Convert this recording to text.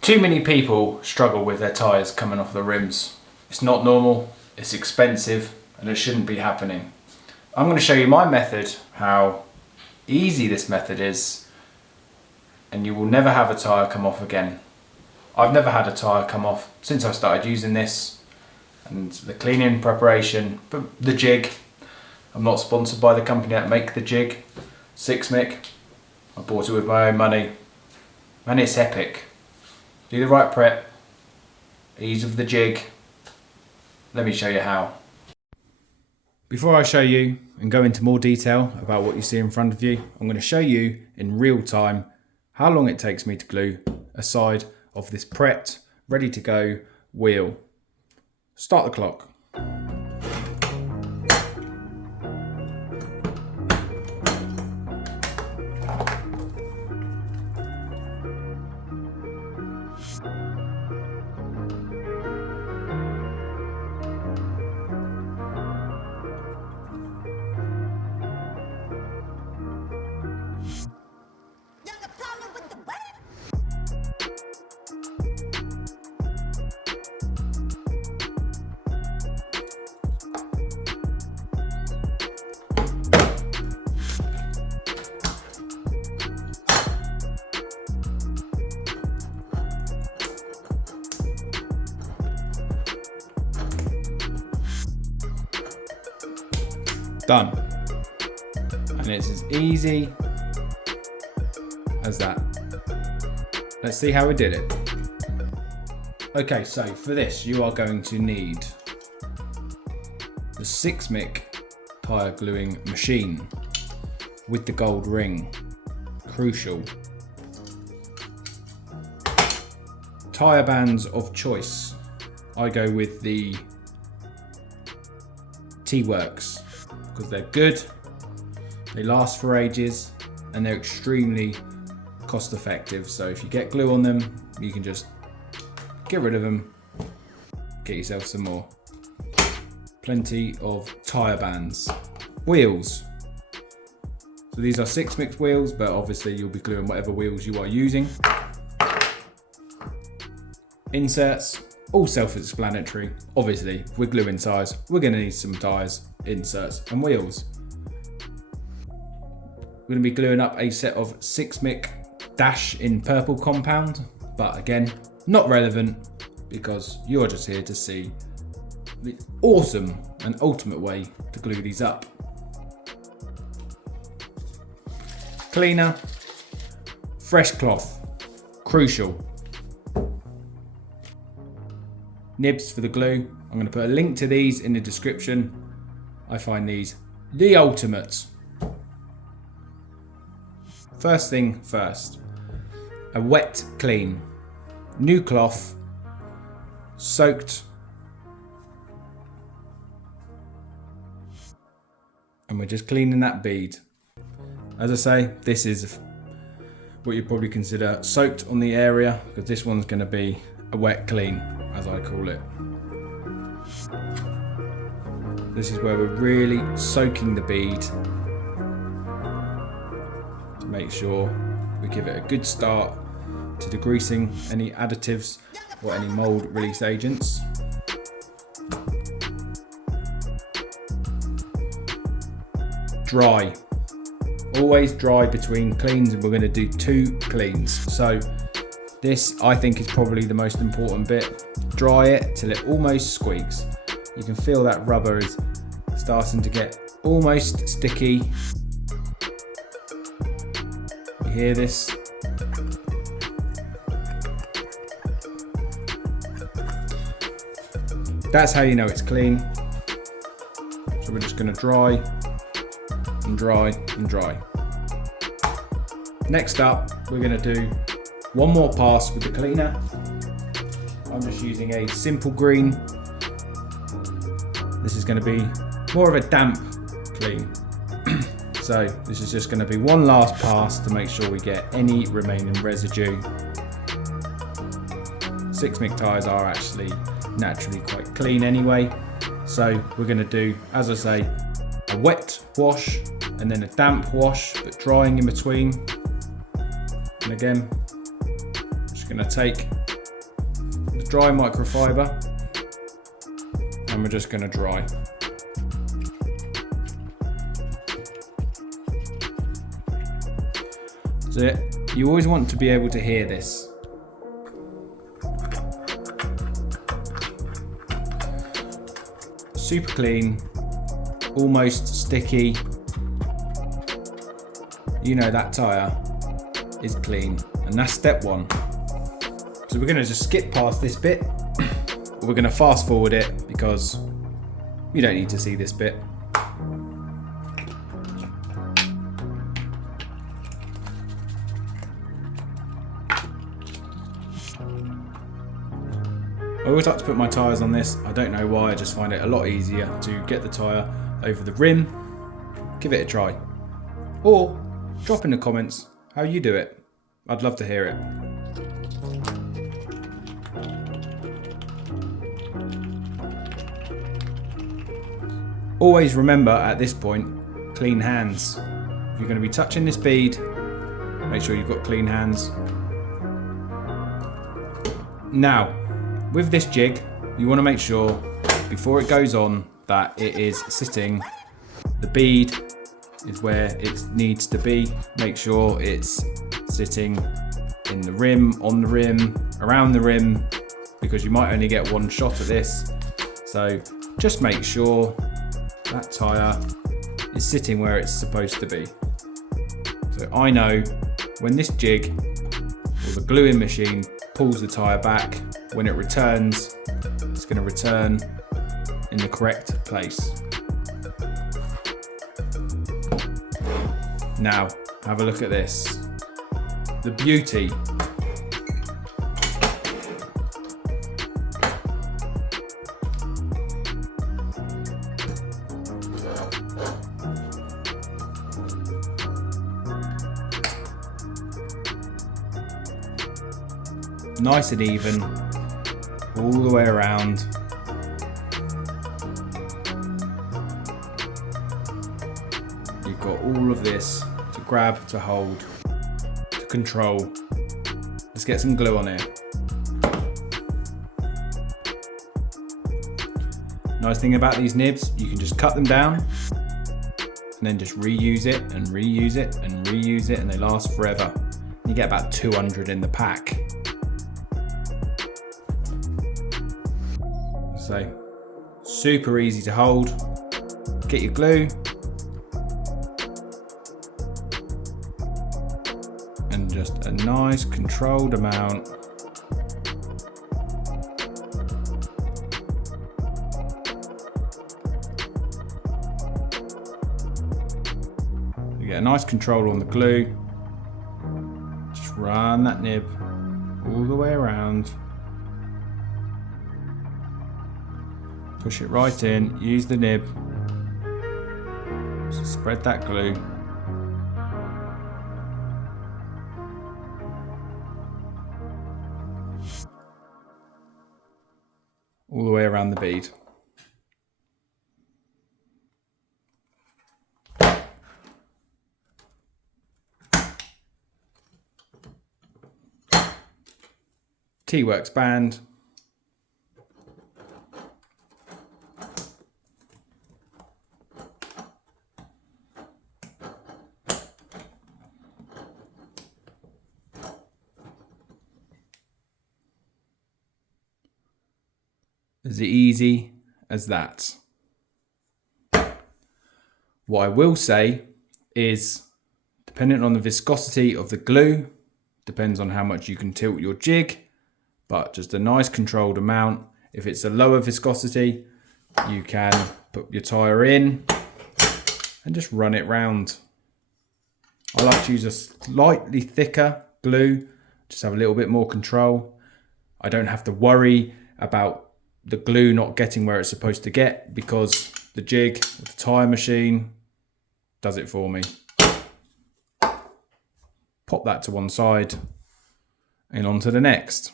Too many people struggle with their tyres coming off the rims. It's not normal, it's expensive, and it shouldn't be happening. I'm going to show you my method, how easy this method is, and you will never have a tyre come off again. I've never had a tyre come off since I started using this, and the cleaning preparation, but the jig, I'm not sponsored by the company that make the jig, Sixmic. I bought it with my own money, and it's epic. Do the right prep, ease of the jig. Let me show you how. Before I show you and go into more detail about what you see in front of you, I'm going to show you in real time how long it takes me to glue a side of this prepped, ready to go wheel. Start the clock. Done. And it's as easy as that. Let's see how we did it. Okay, so for this you are going to need the Sixmic tyre gluing machine with the gold ring. Crucial. Tyre bands of choice. I go with the T-Works because they're good, they last for ages, and they're extremely cost effective. So if you get glue on them, you can just get rid of them, get yourself some more. Plenty of tyre bands. Wheels. So these are Sixmic wheels, but obviously you'll be gluing whatever wheels you are using. Inserts, all self-explanatory. Obviously, if we're gluing tyres, we're going to need some tyres, inserts and wheels. We're going to be gluing up a set of Sixmic Dash in purple compound, but again, not relevant because you're just here to see the awesome and ultimate way to glue these up. Cleaner, fresh cloth, crucial. Nibs for the glue. I'm going to put a link to these in the description. I find these the ultimate. First thing first, a wet clean. New cloth, soaked, and we're just cleaning that bead. As I say, this is what you'd probably consider soaked on the area, because this one's going to be a wet clean, as I call it. This is where we're really soaking the bead to make sure we give it a good start to degreasing any additives or any mold release agents. Dry. Always dry between cleans, and we're going to do 2 cleans. So this, I think, is probably the most important bit. Dry it till it almost squeaks. You can feel that rubber is starting to get almost sticky. You hear this? That's how you know it's clean. So we're just going to dry and dry and dry. Next up, we're going to do one more pass with the cleaner. I'm just using a simple green. This is going to be more of a damp clean. So this is just going to be one last pass to make sure we get any remaining residue. Sixmic tyres are actually naturally quite clean anyway. So we're going to do, as I say, a wet wash and then a damp wash, but drying in between. And again, I'm just going to take the dry microfiber and we're just going to dry. That's it. You always want to be able to hear this. Super clean, almost sticky. You know that tyre is clean, and that's step one. So we're going to just skip past this bit. We're going to fast forward it because you don't need to see this bit. I always like to put my tyres on this. I don't know why, I just find it a lot easier to get the tyre over the rim. Give it a try. Or drop in the comments how you do it. I'd love to hear it. Always remember at this point, clean hands. If you're going to be touching this bead, make sure you've got clean hands. Now, with this jig, you want to make sure before it goes on that it is sitting, the bead is where it needs to be. Make sure it's sitting in the rim, on the rim, around the rim, because you might only get one shot at this. So just make sure that tyre is sitting where it's supposed to be. So I know when this jig or the gluing machine pulls the tyre back, when it returns, it's going to return in the correct place. Now, have a look at this. The beauty. Nice and even, all the way around. You've got all of this to grab, to hold, to control. Let's get some glue on here. Nice thing about these nibs, you can just cut them down and then just reuse it and reuse it and reuse it, and they last forever. You get about 200 in the pack. So, super easy to hold. Get your glue. And just a nice controlled amount. You get a nice control on the glue. Just run that nib all the way around. Push it right in, use the nib, so spread that glue. All the way around the bead. T-Works band. As easy as that. What I will say is, depending on the viscosity of the glue, depends on how much you can tilt your jig, but just a nice controlled amount. If it's a lower viscosity, you can put your tyre in and just run it round. I like to use a slightly thicker glue, just have a little bit more control. I don't have to worry about the glue not getting where it's supposed to get, because the jig, the tyre machine, does it for me. Pop that to one side and on to the next.